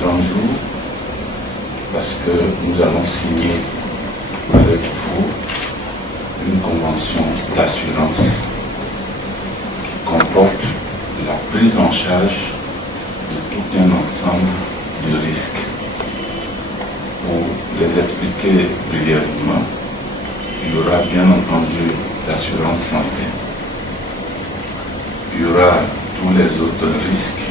grand jour parce que nous allons signer avec vous une convention d'assurance qui comporte la prise en charge de tout un ensemble de risques. Pour les expliquer brièvement, il y aura bien entendu l'assurance santé, il y aura tous les autres risques,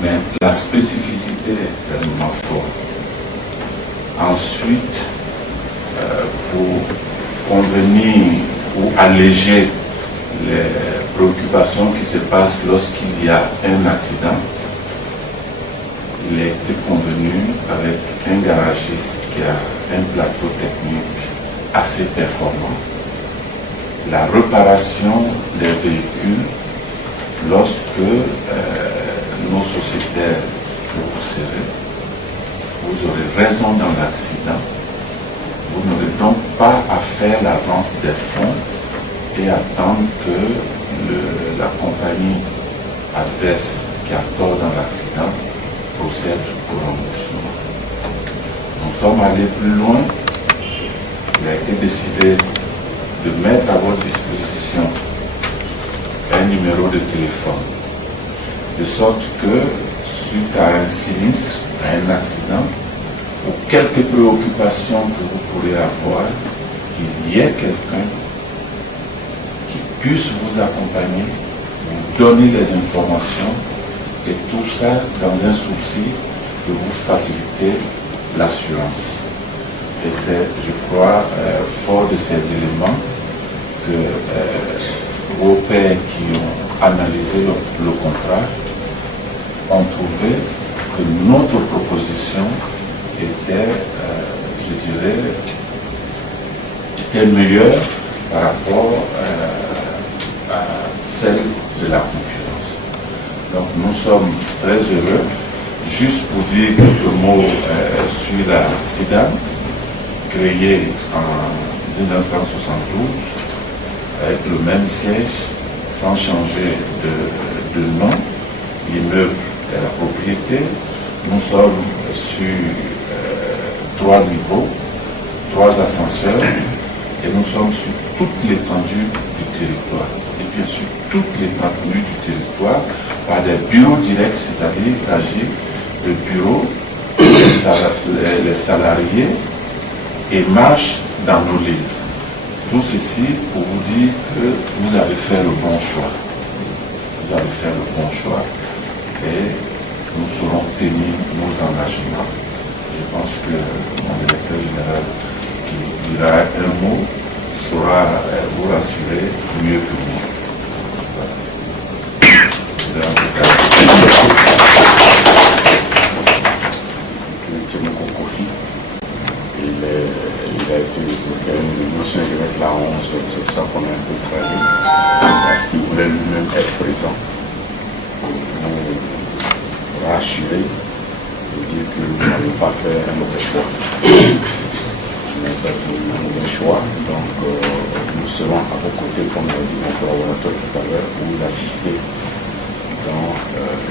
mais la spécificité est extrêmement forte. Ensuite, pour convenir ou alléger les préoccupations qui se passent lorsqu'il y a un accident, il est convenu avec un garagiste qui a un plateau technique assez performant. La réparation des véhicules, lorsque nos sociétaires vous serez, vous aurez raison dans l'accident, vous n'aurez donc pas à faire l'avance des fonds et attendre que la compagnie adverse qui a tort dans l'accident procède au remboursement. Nous sommes allés plus loin. Il a été décidé de mettre à votre disposition un numéro de téléphone, de sorte que, suite à un sinistre, à un accident, ou quelques préoccupations que vous pourrez avoir, il y ait quelqu'un qui puisse vous accompagner, vous donner les informations, et tout ça dans un souci de vous faciliter l'assurance. Et c'est, je crois, fort de ces éléments que vos pairs qui ont analysé le contrat ont trouvé que notre proposition était, je dirais, était meilleure par rapport à celle de la concurrence. Donc nous sommes très heureux. Juste pour dire quelques mots sur la SIDAM, créée en 1972, avec le même siège, sans changer de nom, l'immeuble et la propriété. Nous sommes sur 3 niveaux, 3 ascenseurs, et nous sommes sur toute l'étendue du territoire. Et bien sûr, toute l'étendue du territoire, par des bureaux directs, c'est-à-dire il s'agit de bureaux, les salariés émargent dans nos livres. Tout ceci pour vous dire que vous avez fait le bon choix. Vous avez fait le bon choix et nous saurons tenir nos engagements. Je pense que mon directeur général qui dira un mot saura vous rassurer mieux que moi. Il a été le monsieur avec la 11, c'est pour ça qu'on a un peu travaillé, parce qu'il voulait lui-même être présent pour nous rassurer et dire que nous n'avons pas fait un mauvais choix. Nous n'avons pas fait un mauvais choix, donc nous serons à vos côtés, comme l'a dit mon collaborateur tout à l'heure, pour vous assister dans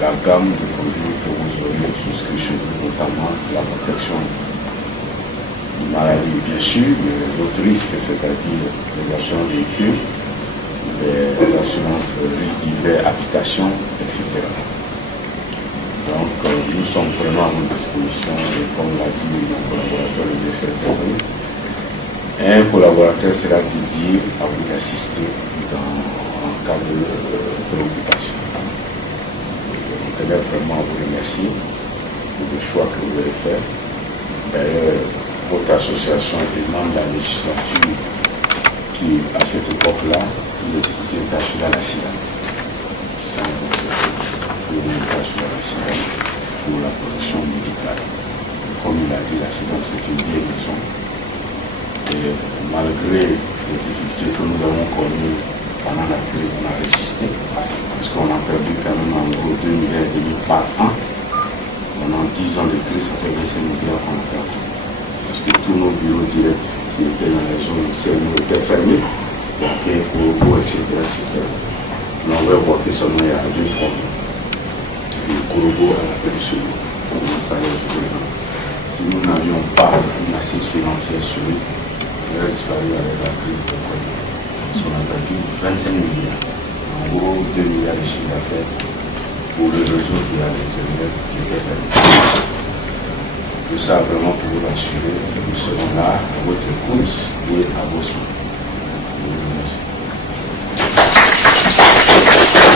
la gamme de produits que vous aurez souscrit chez vous, notamment la protection maladie, bien sûr, mais les autres risques, c'est-à-dire les assurances véhicules, les assurances risques divers, habitation, etc. Donc, nous sommes vraiment à votre disposition, et comme l'a dit mon collaborateur, le directeur technique, un collaborateur sera dédié à vous assister en cas de préoccupation. On tenait vraiment à vous remercier pour le choix que vous avez fait. D'ailleurs, votre association est membre de la législature qui, à cette époque-là, était assuré à la SIDAM. Pour la protection médicale. Comme il a dit, la SIDAM, c'est une vieille maison. Et malgré les difficultés que nous avons connues pendant la crise, on a résisté. Parce qu'on a perdu quand même en gros 2,5 milliards par an. Pendant 10 ans de crise, ça fait 25 milliards qu'on a perdu. Parce que tous nos bureaux directs qui étaient dans la zone CNO étaient fermés, donc Korobo, etc. On avait voté seulement il y a 2-3 mois. Et Korobo a la paix du Sud. un salaire suffisant. Si nous n'avions pas une assise financière sur lui, il aurait disparu avec la crise de Covid. Parce qu'on a perdu 25 milliards. En gros, 2 milliards de chiffre d'affaires pour le réseau qui est à l'intérieur qui était perdu. Tout ça vraiment pour vous rassurer, nous serons là à votre écoute et à vos soins. Je vous remercie.